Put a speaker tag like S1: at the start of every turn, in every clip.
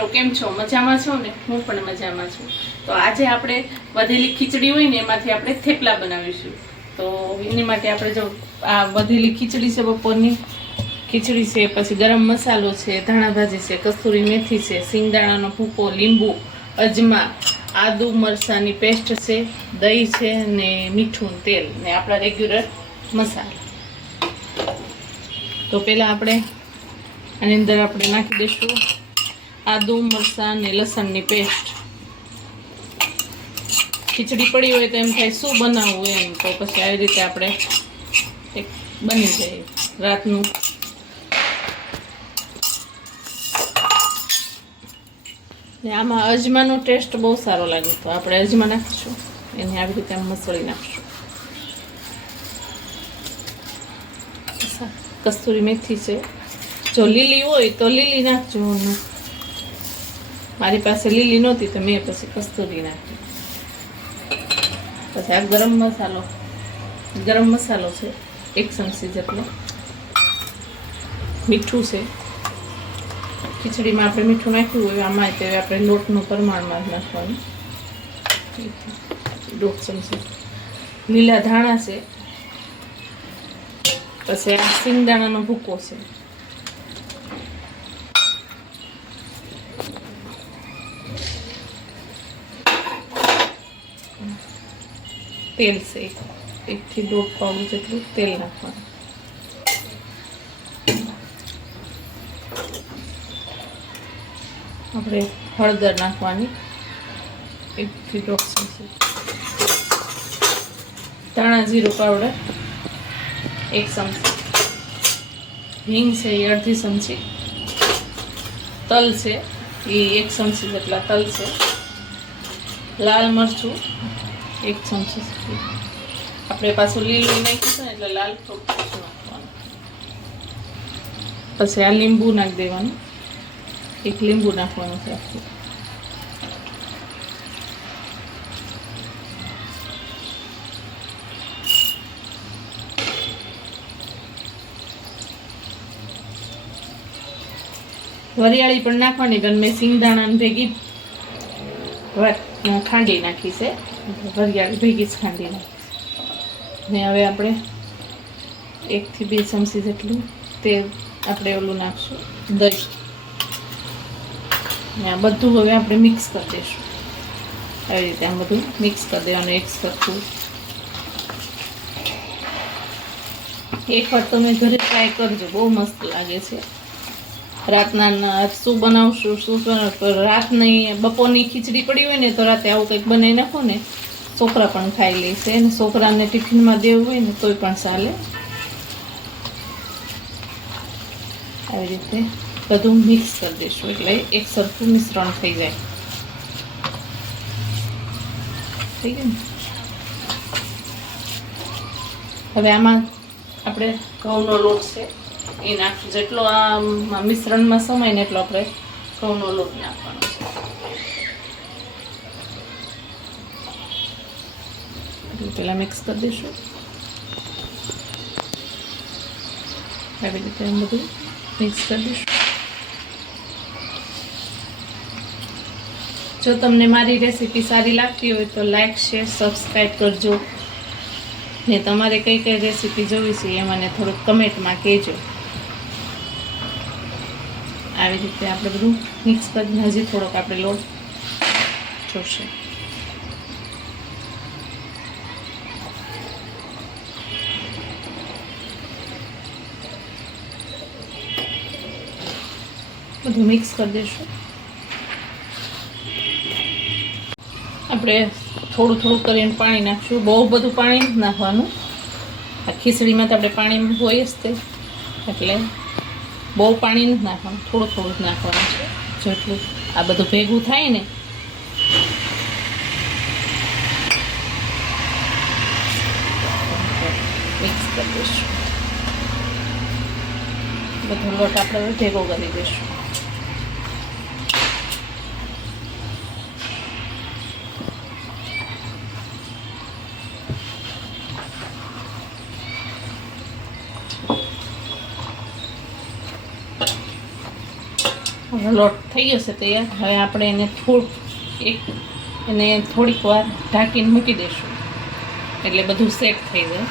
S1: કેમ છો? મજામાં છો ને? હું પણ મજામાં છું. તો આજે આપણે વધેલી ખીચડી હોય ને, એમાંથી આપણે થેપલા બનાવીશું. તો એની માટે આપણે જો આ વધેલી ખીચડી છે બપોરની. ખીચડી છે, પછી ગરમ મસાલો છે, ધાણા ભાજી છે, કસ્તુરી મેથી છે સિંગદાણાનો ભૂકો, લીંબુ, અજમા, આદુ મરચાંની પેસ્ટ છે, દહીં છે ને મીઠું તેલ ને આપણા રેગ્યુલર મસાલા. તો પહેલાં આપણે આની અંદર આપણે નાખી દઈશું. આદુ, મરચાં ને લસણની પેસ્ટ. ખીચડી પડી હોય તો એમ થાય શું બનાવવું એમ? તો પછી આવી રીતે આપણે એક બની જાય રાતનું. ને આમાં અજમાનો ટેસ્ટ બહુ સારો લાગે તો આપણે અજમા નાખીશું. એને આવી રીતે આમ મસળી નાખીશું. કસ્તુરી મેથી છે. જો લીલી હોય તો લીલી નાખજો મારી પાસે લીલી નહોતી તો મેં પછી કસ્તુરી નાખી. પછી આ ગરમ મસાલો ગરમ મસાલો છે, એક ચમચી જેટલો. મીઠું છે. ખીચડીમાં આપણે મીઠું નાખ્યું હોય, આમાં તે આપણે લોટનું પ્રમાણમાં નાખવાનું. દોઢ ચમચી. લીલા ધાણા છે. પછી આ સિંગદાણાનો ભૂકો છે. તેલ છે. એક એકથી દોઢ પાઉન્ડ જેટલું તેલ નાખવાનું. આપણે હળદર નાખવાની. એકથી દોઢ ચમચી ધાણા જીરું પાવડર, એક ચમચી. હિંગ છે એ અડધી ચમચી. તલ છે એ એક ચમચી જેટલા તલ છે. લાલ મરચું એક ચમચી આપણે પાછું લીલું નાખીશું એટલે લાલ પછી આ લીંબુ નાખી દેવાનું. એક લીંબુ નાખવાનું છે આખું. વરિયાળી પણ નાખવાની, પણ મેં સિંગદાણા ભેગી ખાંડી નાખી છે. વરિયાળી ભેગી જ ખાંડી નાખી. ને હવે આપણે એકથી બે ચમચી જેટલું તેલ આપણે ઓલું નાખશું, દહીં. ને આ બધું હવે આપણે મિક્સ કરી દઈશું આવી રીતે આ બધું મિક્સ કરી દેવાનું, એક સરખું. એકવાર તમે ઘરે ટ્રાય કરજો, બહુ મસ્ત લાગે છે. રાતના શું બનાવશું, શું રાતની બપોરની ખીચડી પડી હોય ને, તો રાતે આવું કંઈક બનાવી નાખો ને, છોકરા પણ ખાઈ લેશે અને છોકરાને ટિફિનમાં દેવું હોય ને, તોય પણ ચાલે. આવી રીતે બધું મિક્સ કરી દઈશું. એટલે એક સરખું મિશ્રણ થઈ જાય. થઈ ગયું હવે આમાં આપણે ઘઉંનો લોટ છે. એ નાખ જેટલો આ મિશ્રણમાં સમાય એટલો આપણે ઘઉંનો લોટ નાખવાનો છે. પેલા મિક્સ કરી દઈશું. આવી રીતે એમ બધું મિક્સ કરી દઈશું. જો તમને મારી રેસીપી સારી લાગતી હોય તો લાઈક શેર સબસ્ક્રાઈબ કરજો. ને તમારે કઈ કઈ રેસીપી જોવી છે એ મને થોડુંક કમેન્ટમાં કહેજો. આવી રીતે આપણે બધું મિક્સ કરીને હજી થોડોક આપણે લોટ જોશે. બધું મિક્સ કરી દઈશું આપણે થોડું થોડું કરીને પાણી નાખશું. બહુ બધું પાણી નાખવાનું. આ ખીચડીમાં તો આપણે પાણી હોય જ તે. એટલે બહુ પાણી નથી નાખવાનું, થોડું થોડું જ નાખવાનું છે. જેટલું આ બધું ભેગું થાય ને. મિક્સ કરી દઈશું. બધો લોટ આપણે ભેગો કરી દઈશું. લોટ થઈ ગયો છે તૈયાર. હવે આપણે એને થોડ એક એને થોડીક વાર ઢાંકીને મૂકી દઈશું. એટલે બધું સેટ થઈ જાય.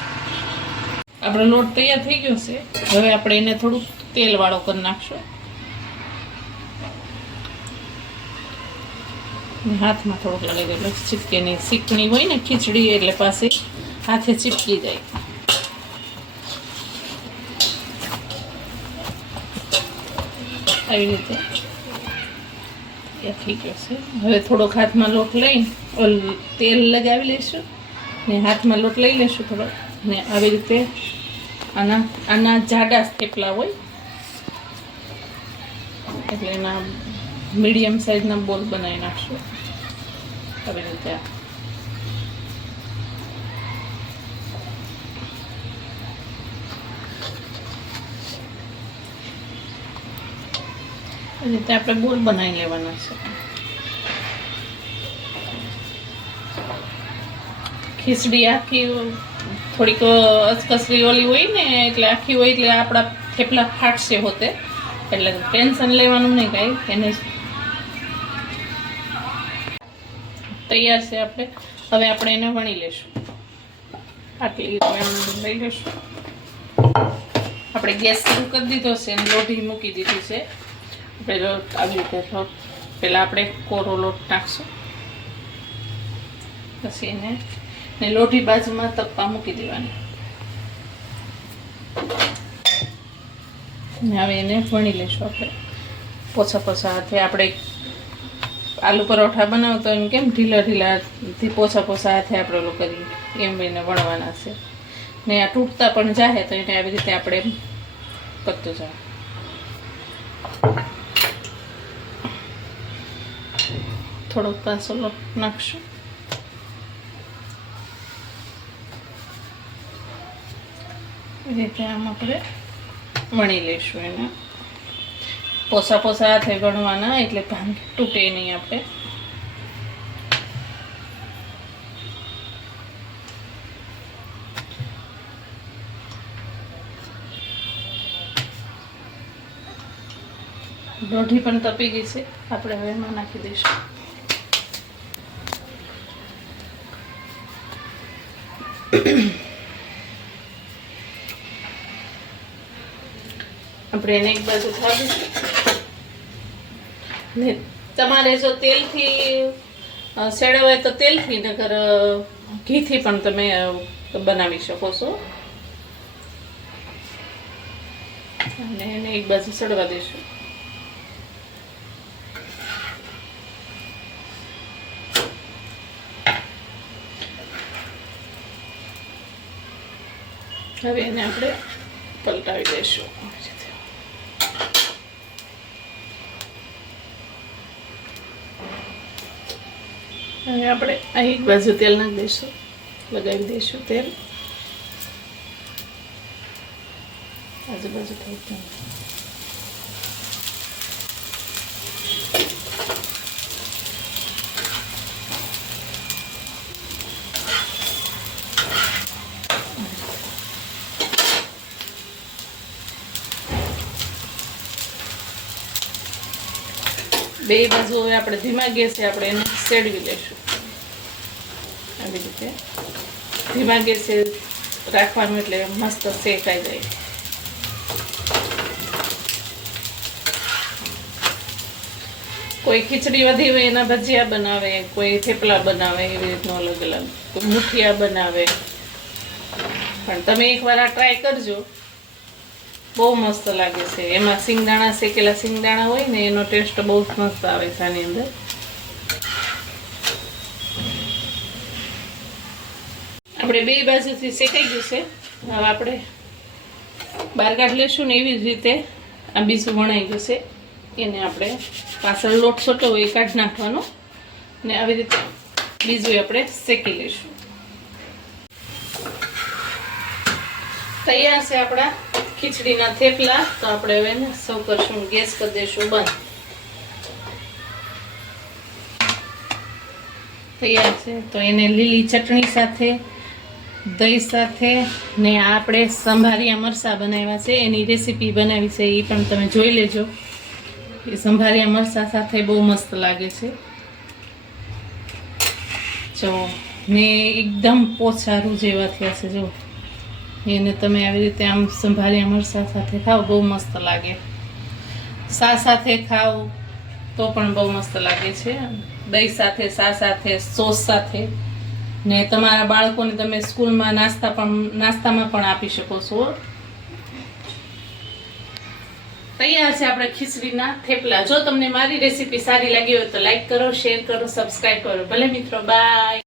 S1: આપણો લોટ તૈયાર થઈ ગયો છે. હવે આપણે એને થોડુંક તેલવાળો કરી નાખશું. હાથમાં થોડુંક લગાવી દે એટલે ચીપકે નહીં શીકણી હોય ને ખીચડી એટલે પાસે હાથે ચીપકી જાય. આવી રીતે. થઈ છે હવે થોડોક હાથમાં લોટ લઈ તેલ લગાવી લઈશું ને હાથમાં લોટ લઈ લઈશું થોડો ને આવી રીતે આના આના જાડા થેપલા હોય. એટલે એના મીડિયમ સાઇઝના બોલ બનાવી નાખશું. આવી રીતે એ રીતે આપણે ગોળ બનાવી લેવાના છે. ખીચડી આખી થોડીક અસકસરી ઓલી હોય ને, એટલે આખી હોય એટલે આપણા થેપલા ફાટશે હોતે. એટલે ટેન્શન લેવાનું નહીં કાંઈ, એને તૈયાર છે આપણે. હવે આપણે એને વણી લેશું. આટલી લઈ લેશું. આપણે ગેસ શરૂ કરી દીધો છે અને લોઢી મૂકી દીધી છે. લોટ આવી રીતે લોટ પહેલાં આપણે કોરો લોટ નાખશું પછી એને ને લોઢી બાજુમાં તપ્પા મૂકી દેવાની ને હવે એને વણી લઈશું આપણે પોછા પોછા હાથે આપણે આલુ પરોઠા બનાવતો એમ કેમ ઢીલા ઢીલાથી પોછા પોછા હાથે આપણે ઓલું કરીએ એમ એને વણવાના છે ને આ તૂટતા પણ જાય તો એને આવી રીતે આપણે કરતું જાય થોડોક પાછો લોટ નાખશું. રીતે આમ આપણે વણી લઈશું એને. પોસા પોસા હાથે વણવાના એટલે ભાંગ તૂટે નહીં આપણે. દોઢી પણ તપી ગઈ છે. આપણે હવે એમાં નાખી દઈશું. આપણે એને એક બાજુ થવા ને તમારે જો તેલથી સેડવાય તો તેલથી નગર ઘીથી પણ તમે બનાવી શકો છો. અને એને એક બાજુ સડવા દઈશું હવે એને આપણે પલટાવી દઈશું. હવે આપણે અહીં એક બાજુ તેલ નાખી દઈશું. લગાવી દઈશું તેલ. આજુબાજુ થઈ ગયું બે બાજુ હવે આપણે ધીમા ગેસે આપણે એને સેડવી લઈશું. આવી રીતે. ધીમા ગેસે રાખવાનું એટલે મસ્ત શેકાઈ જાય. કોઈ ખીચડી વધી હોય એના ભજીયા બનાવે, કોઈ થેપલા બનાવે, એવી રીતનું અલગ અલગ. કોઈ મુઠિયા બનાવે. પણ તમે એકવાર આ ટ્રાય કરજો. બહુ મસ્ત લાગે છે. એમાં સિંગદાણા શેકેલા સિંગદાણા હોય ને, એનો ટેસ્ટ બહુ મસ્ત આવે છે આની અંદર. આપણે બે બાજુથી શેકાઈ ગયું હવે આપણે બહાર કાઢ લેશું ને એવી જ રીતે આ બીજું વણાઈ ગયું છે. એને આપણે પાછળ લોટ છોટો હોય એ કાઢી નાખવાનો. ને આવી રીતે બીજું આપણે શેકી લઈશું. તૈયાર છે આપણા ખીચડીના થેપલા. તો આપણે હવે સૌ કરશું ગેસ કરી દઈશું બંધ. તૈયાર છે. તો એને લીલી ચટણી સાથે, દહીં સાથે ને આપણે સંભારિયા મરસા બનાવ્યા છે. એની રેસીપી બનાવી છે એ પણ તમે જોઈ લેજો. એ સંભારિયા મરચાં સાથે બહુ મસ્ત લાગે છે. જો, ને એકદમ પોછારું જેવા થયા છે, જો. એને તમે આવી રીતે આમ સંભાળી મરચા સાથે ખાઓ, બહુ મસ્ત લાગે. સા સાથે ખાઓ તો પણ બહુ મસ્ત લાગે છે. દહીં સાથે સા સાથે, સોસ સાથે. ને તમારા બાળકોને તમે સ્કૂલમાં નાસ્તા પણ, નાસ્તામાં પણ આપી શકો છો. તૈયાર છે આપણે ખીચડીના થેપલા. જો તમને મારી રેસીપી સારી લાગી હોય તો લાઈક કરો શેર કરો સબસ્ક્રાઈબ કરો. ભલે મિત્રો બાય